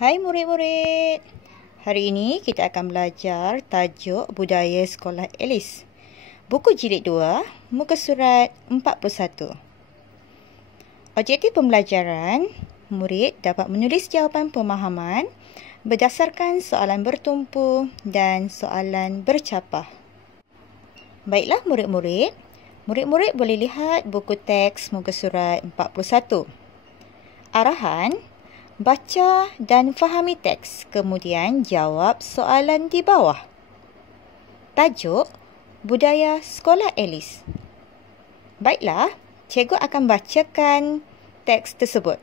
Hai murid-murid. Hari ini kita akan belajar tajuk Budaya Sekolah Alice. Buku jilid 2, muka surat 41. Objektif pembelajaran, murid dapat menulis jawapan pemahaman berdasarkan soalan bertumpu dan soalan bercapah. Baiklah murid-murid, murid-murid boleh lihat buku teks muka surat 41. Arahan, baca dan fahami teks, kemudian jawab soalan di bawah. Tajuk, Budaya Sekolah Alice. Baiklah, cikgu akan bacakan teks tersebut.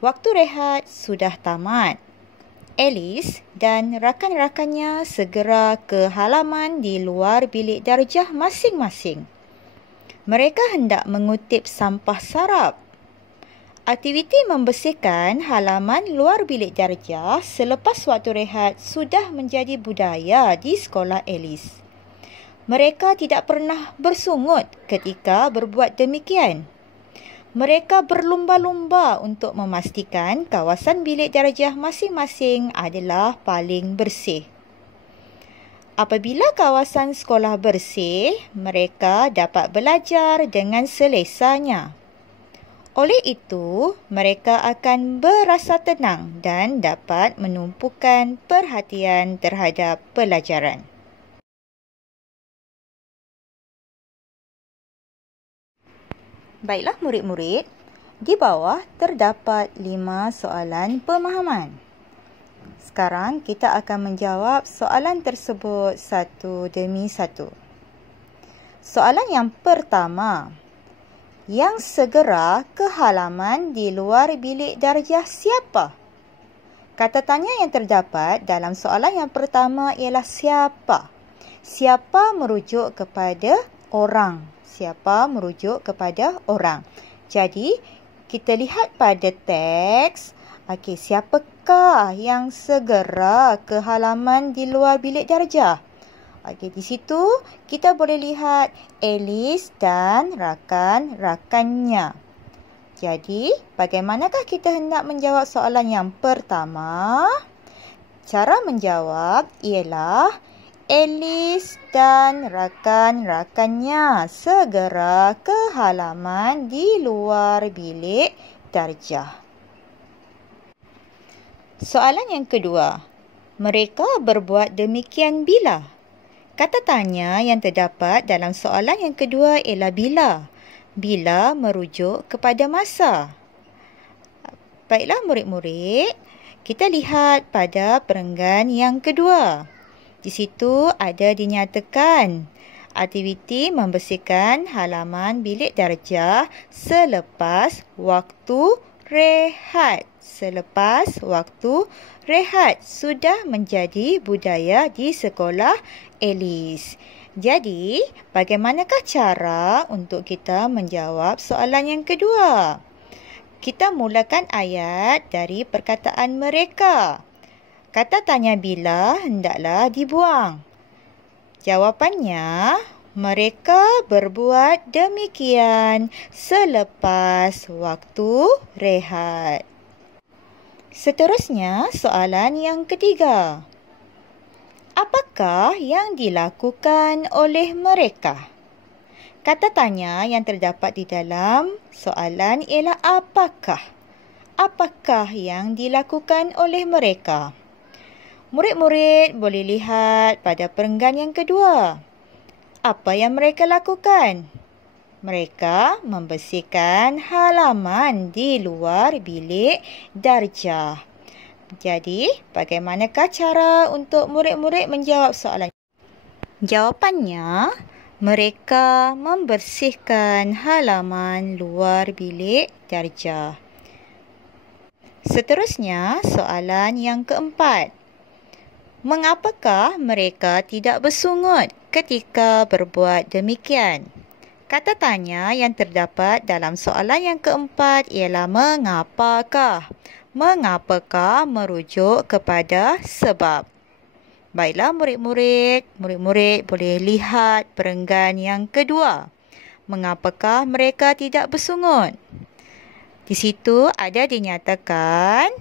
Waktu rehat sudah tamat. Alice dan rakan-rakannya segera ke halaman di luar bilik darjah masing-masing. Mereka hendak mengutip sampah sarap. Aktiviti membersihkan halaman luar bilik darjah selepas waktu rehat sudah menjadi budaya di sekolah Alice. Mereka tidak pernah bersungut ketika berbuat demikian. Mereka berlumba-lumba untuk memastikan kawasan bilik darjah masing-masing adalah paling bersih. Apabila kawasan sekolah bersih, mereka dapat belajar dengan selesanya. Oleh itu, mereka akan berasa tenang dan dapat menumpukan perhatian terhadap pelajaran. Baiklah murid-murid, di bawah terdapat 5 soalan pemahaman. Sekarang kita akan menjawab soalan tersebut satu demi satu. Soalan yang pertama, yang segera ke halaman di luar bilik darjah siapa? Kata tanya yang terdapat dalam soalan yang pertama ialah siapa. Siapa merujuk kepada orang. Siapa merujuk kepada orang. Jadi, kita lihat pada teks. Okey, siapakah yang segera ke halaman di luar bilik darjah? Okey, di situ kita boleh lihat Alice dan rakan-rakannya. Jadi, bagaimanakah kita hendak menjawab soalan yang pertama? Cara menjawab ialah Alice dan rakan-rakannya segera ke halaman di luar bilik darjah. Soalan yang kedua, mereka berbuat demikian bila? Kata tanya yang terdapat dalam soalan yang kedua ialah bila. Bila merujuk kepada masa. Baiklah murid-murid, kita lihat pada perenggan yang kedua. Di situ ada dinyatakan aktiviti membersihkan halaman bilik darjah selepas waktu rehat. Selepas waktu rehat sudah menjadi budaya di sekolah Alice. Jadi, bagaimanakah cara untuk kita menjawab soalan yang kedua? Kita mulakan ayat dari perkataan mereka. Kata tanya bila hendaklah dibuang. Jawapannya, mereka berbuat demikian selepas waktu rehat. Seterusnya, soalan yang ketiga. Apakah yang dilakukan oleh mereka? Kata tanya yang terdapat di dalam soalan ialah apakah? Apakah yang dilakukan oleh mereka? Murid-murid boleh lihat pada perenggan yang kedua. Apa yang mereka lakukan? Mereka membersihkan halaman di luar bilik darjah. Jadi, bagaimanakah cara untuk murid-murid menjawab soalan? Jawapannya, mereka membersihkan halaman luar bilik darjah. Seterusnya, soalan yang keempat. Mengapakah mereka tidak bersungut ketika berbuat demikian? Kata tanya yang terdapat dalam soalan yang keempat ialah mengapakah? Mengapakah merujuk kepada sebab. Baiklah murid-murid, murid-murid boleh lihat perenggan yang kedua. Mengapakah mereka tidak bersungut? Di situ ada dinyatakan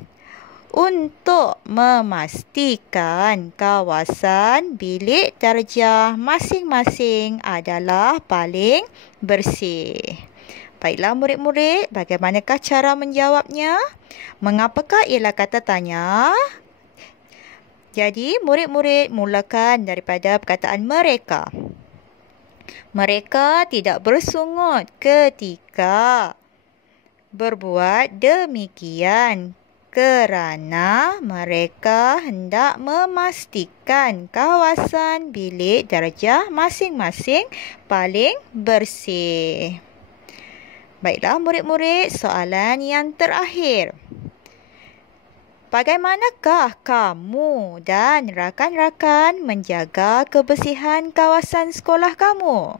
untuk memastikan kawasan bilik darjah masing-masing adalah paling bersih. Baiklah murid-murid, bagaimanakah cara menjawabnya? Mengapakah ialah kata tanya? Jadi, murid-murid mulakan daripada perkataan mereka. Mereka tidak bersungut ketika berbuat demikian kerana mereka hendak memastikan kawasan bilik darjah masing-masing paling bersih. Baiklah murid-murid, soalan yang terakhir. Bagaimanakah kamu dan rakan-rakan menjaga kebersihan kawasan sekolah kamu?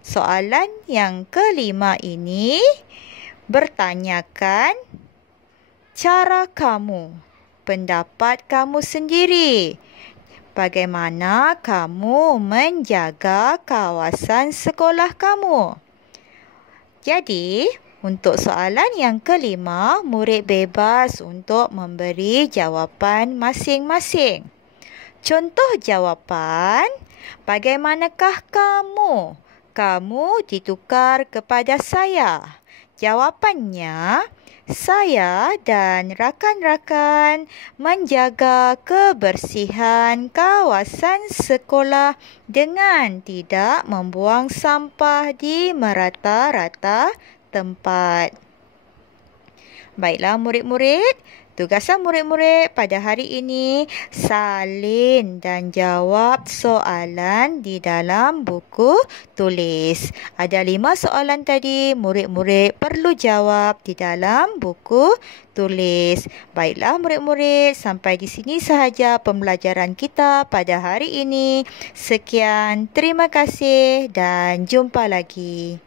Soalan yang kelima ini bertanyakan cara kamu, pendapat kamu sendiri. Bagaimana kamu menjaga kawasan sekolah kamu? Jadi, untuk soalan yang kelima, murid bebas untuk memberi jawapan masing-masing. Contoh jawapan, bagaimanakah kamu? Kamu ditukar kepada saya. Jawapannya, saya dan rakan-rakan menjaga kebersihan kawasan sekolah dengan tidak membuang sampah di merata-rata tempat. Baiklah murid-murid, tugasan murid-murid pada hari ini salin dan jawab soalan di dalam buku tulis. Ada 5 soalan tadi, murid-murid perlu jawab di dalam buku tulis. Baiklah murid-murid, sampai di sini sahaja pembelajaran kita pada hari ini. Sekian, terima kasih dan jumpa lagi.